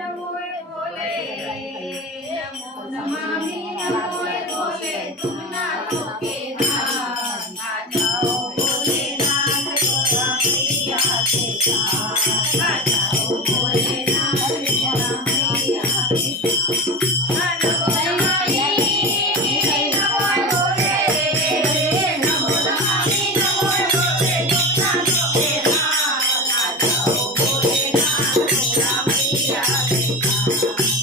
नमो भोले नमो नमामि नमो भोले तुम ना लोगे नाथ आ जाओ भोलेनाथ तोरा मैया के साथ आ जाओ भोलेनाथ तोरा मैया के साथ नमो नमामि नमो भोले नमो नमामि नमो भोले तुम ना लोगे नाथ आ जाओ भोलेनाथ तोरा मैया के साथ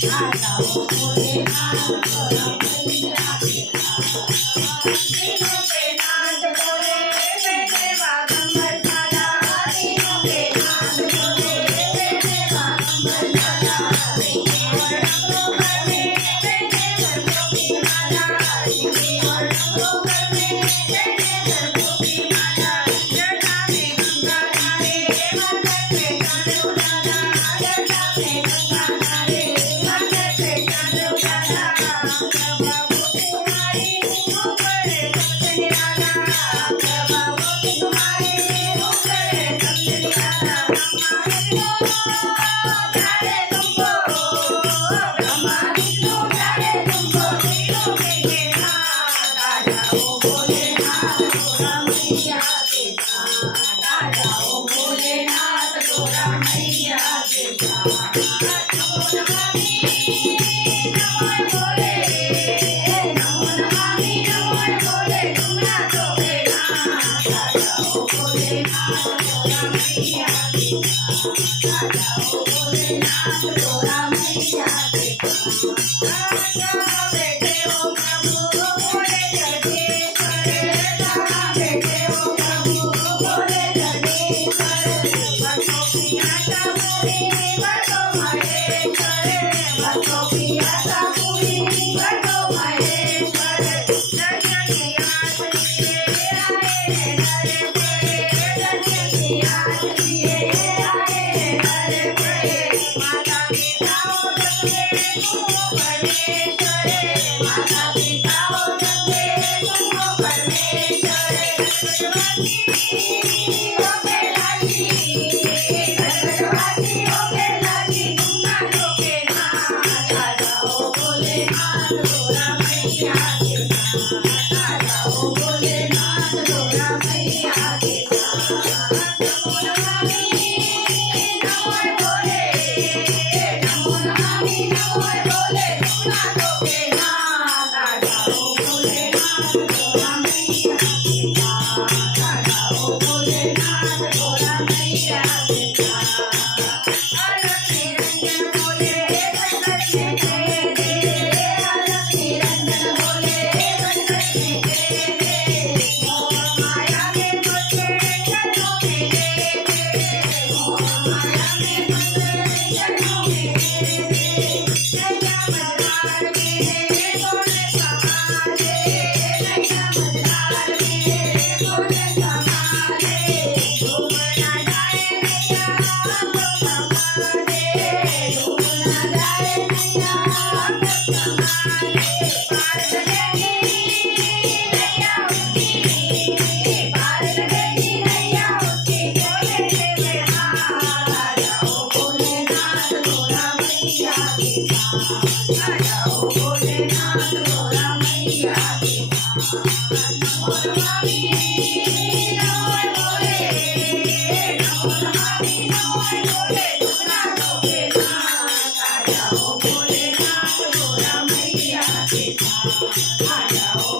आ जाओ भोलेनाथ तोरा मैया के साथ तीनों के नाथ भोले बेटे बागंबर दादा तीनों के नाथ भोले बेटे बागंबर दादा और डमरू घर में बेटे सर्वों की माला जिंदगी और डमरू घर में बेटे सर्वों की माला जटा में गंगा धारे मंदिर पे चांदू दादा जटा में गंगा धारे मंदिर पे चांदू दादा बाबू तुम्हारी ऊपर सबसे निराला बाबू तुम्हारे ऊपर सबसे निराला ब्रह्मा विष्णु प्यारे तुमको तीनों के नाथ आ जाओ भोलेनाथ तोरा मैया के साथ आ जाओ भोलेनाथ तोरा मैया के साथ नमो नमामि नमो भोले नमो नमामि नमो भोले तुम ना लोगे नाथ आ जाओ भोलेनाथ तोरा मैया के साथ आ जाओ भोलेनाथ तोरा मैया के साथ कहाँ बैठे हो प्रभु भोले जगदीश्वर कहाँ बैठे हो प्रभु भोले जगदीश्वर भक्तों की आशा पूरी कर दो महेश्वर भक्तों की आशा पूरी कर दो महेश्वर दर्शन की आस लिए आए हैं दर पे दर्शन की आस लिए आए हैं दर पे माता पिता हो सबके तुमको परमेश्वर माता पिता हो सबके तुमको परमेश्वर गणपतवासी हो कैलाशी गणपतवासी हो कैलाशी तुम ना लोगे नाथ आ जाओ भोलेनाथ तोरा मैया के साथ आ जाओ भोलेनाथ तोरा मैया के साथ नमो नमामि नमो भोले नमो नमामि नमो भोले तुम ना लोगे नाथ आ जाओ भोलेनाथ तोरा मैया के साथ आ जाओ भोलेनाथ तोरा मैया के साथ अलग निरंजन भोले संकट में तेरे अलग निरंजन भोले संकट में तेरे मोह माया में फंसे चरणों में लेके मोह माया में फंसे चरणों में लेके नैया मझधार में सोने संभाले नैया मझधार में सोने संभाले डूब ना जाए नैया हमको संभाले डूब ना जाए नैया हमको संभाले पार लगेगी नैया उसकी पार लगेगी नैया उसकी भोले से मैं हाथ आ जाओ भोलेनाथ तोरा मैया के साथ आ जाओ भोलेनाथ तोरा मैया के साथ नमो नमामि नमो भोले नमो नमामि नमो भोले तुम ना लोगे नाथ आ जाओ भोलेनाथ तोरा मैया के साथ आ जाओ